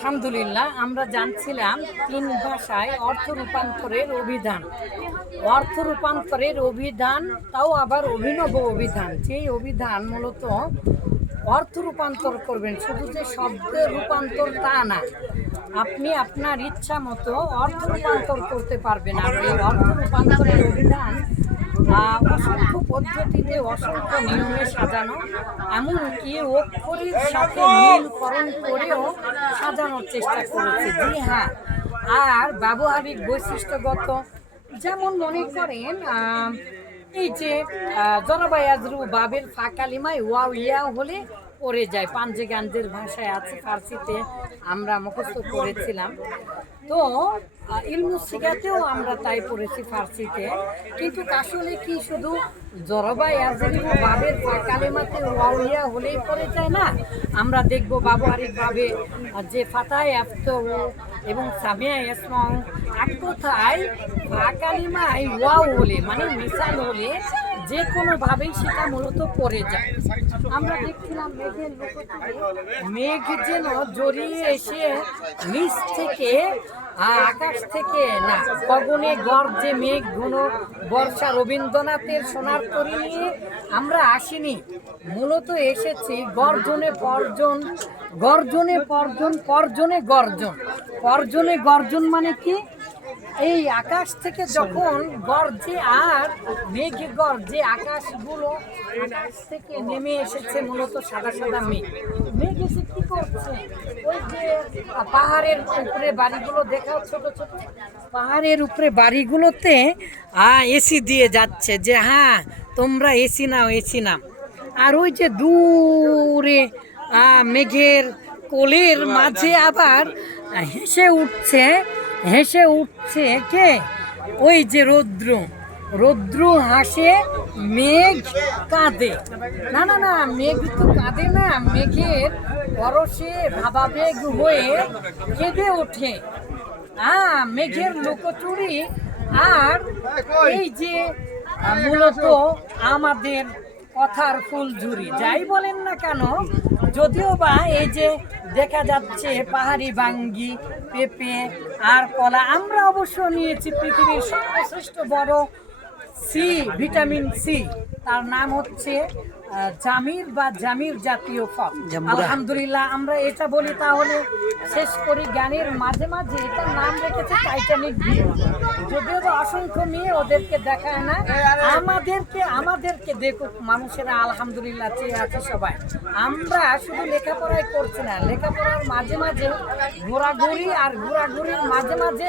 আলহামদুলিল্লাহ, আমরা জানছিলাম তিন ভাষায় অর্থ রূপান্তরের অভিধান। অর্থ রূপান্তরের অভিধান, তাও আবার অভিনব অভিধান। যেই অভিধান মূলত অর্থ রূপান্তর করবেন, শুধু যে শব্দের রূপান্তর তা না, আপনি আপনার ইচ্ছা মতো অর্থ রূপান্তর করতে পারবেন। এই অর্থ রূপান্তরের অভিধান পদ্ধতিতে অসংখ্য নিয়মে সাজানো এমনকি অক্ষরের সাথে মিলকরণ করেও সাজানোর চেষ্টা করেছে। জি হ্যাঁ আর ব্যবহারিক বৈশিষ্ট্যগত যেমন মনে করেন এই যে জনবায়াজরু বাবের ফাঁকালিমায় ওয়াও ইয়া হলে পড়ে যায়। পাঞ্জে গাঞ্জের ভাষায় আছে ফার্সিতে আমরা মুখস্থ করেছিলাম। তো আহ, ইলমু শিখাতেও আমরা তাই পড়েছি ফার্সিতে। কিন্তু আসলে কি শুধু জরবাই আজরু বাবের কালেমাতে ওয়াও ইয়া হলেই পড়ে যায় না? আমরা দেখব ব্যবহারিকভাবে আহ, যে ফাতায় এবং সামিয়া ইসমাও এক কথায় ফাঁকালিমায় ওয়াও হলে মানে মিসাল হলে যে কোনোভাবেই সেটা মূলত পড়ে যায়। আমরা দেখছিলাম মেঘের মেঘ যেন জড়িয়ে এসে নিচ থেকে আকাশ থেকে, না গগনে গর্জে মেঘ ঘন বর্ষা রবীন্দ্রনাথের সোনার তরি নিয়ে আমরা আসিনি। মূলত এসেছি গর্জনে পর্জন গর্জনে পর্জন, পর্জনে গর্জন। পর্জনে গর্জন মানে কি? এই আকাশ থেকে যখন গর্জে আর মেঘ গর্জে, আকাশগুলো আকাশ থেকে নেমে এসেছে, মূলত সাদা সাদা মেঘ। মেঘ এসে কি করছে? ওই যে পাহাড়ের উপরে বাড়িগুলো দেখাও ছোট ছোট। পাহাড়ের উপরে বাড়িগুলোতে এসি দিয়ে যাচ্ছে যে হ্যাঁ তোমরা এসি নাও এসি নাও। আর ওই যে দূরে মেঘের কোলের মাঝে আবার হেসে উঠছে হেসে উঠছে কে ওই যে রৌদ্র। রৌদ্র হাসে, মেঘ কাঁদে। না না না, মেঘ তো কাঁদে না, মেঘের পরশে ভাবাবেগ হয়ে কেঁদে ওঠে। হ্যাঁ মেঘের লোকচুরি। আর এই যে মূলত আমাদের কথার ফুল ঝুরি, যাই বলেন না কেন? যদিও বা এই যে দেখা যাচ্ছে পাহাড়ি বাঙ্গি, পেঁপে আর কলা, আমরা অবশ্য নিয়েছি পৃথিবীর সর্বশ্রেষ্ঠ বড় সি ভিটামিন সি তার নাম হচ্ছে জামির বা জামির জাতীয় ফল। আলহামদুলিল্লাহ আমরা এটা বলি তাহলে শেষ করি জ্ঞানের মাঝে মাঝে। এটার নাম রেখেছে টাইটানিক যদিও বা অসংখ্য মেয়ে ওদেরকে দেখায় না আমাদেরকে আমাদেরকে দেখুক মানুষেরা আলহামদুলিল্লাহ চেয়ে আছে সবাই। আমরা শুধু লেখাপড়াই করছি না লেখাপড়ার মাঝে মাঝে ঘোরাঘুরি আর ঘোরাঘুরির মাঝে মাঝে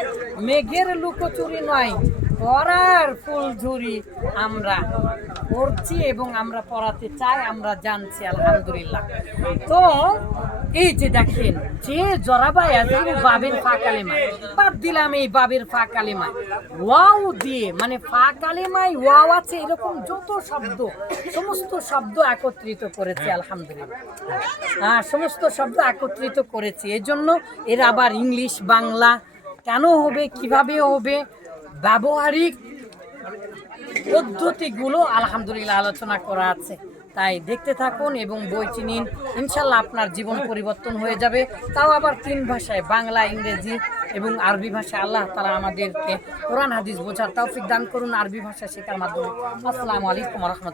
মেঘের লুকোচুরি নয়। পড়ার ফুলঝুরি আমরা পড়ছি এবং আমরা পড়াতে চাই আমরা জানছি আলহামদুলিল্লাহ। তো এই যে দেখেন যে জরাবাই আছে বাবের ফা কালেমায় বাদ দিলাম এই বাবের ফা কালেমায় ওয়াও দিয়ে মানে ফা কালেমায় ওয়াও আছে এরকম যত শব্দ সমস্ত শব্দ একত্রিত করেছে আলহামদুলিল্লাহ। হ্যাঁ সমস্ত শব্দ একত্রিত করেছে। এজন্য এর আবার ইংলিশ বাংলা কেন হবে কীভাবে হবে ব্যবহারিক পদ্ধতিগুলো আলহামদুলিল্লাহ আলোচনা করা আছে। তাই দেখতে থাকুন এবং বই চিনিন। ইনশাল্লাহ আপনার জীবন পরিবর্তন হয়ে যাবে। তাও আবার তিন ভাষায়, বাংলা, ইংরেজি এবং আরবি ভাষা আল্লাহ তালা আমাদেরকে কোরআন, হাদিস বোঝার তৌফিক দান করুন। আরবি ভাষা শেখার মাধ্যমে। আসসালামু আলাইকুম রহমতুল্লাহ।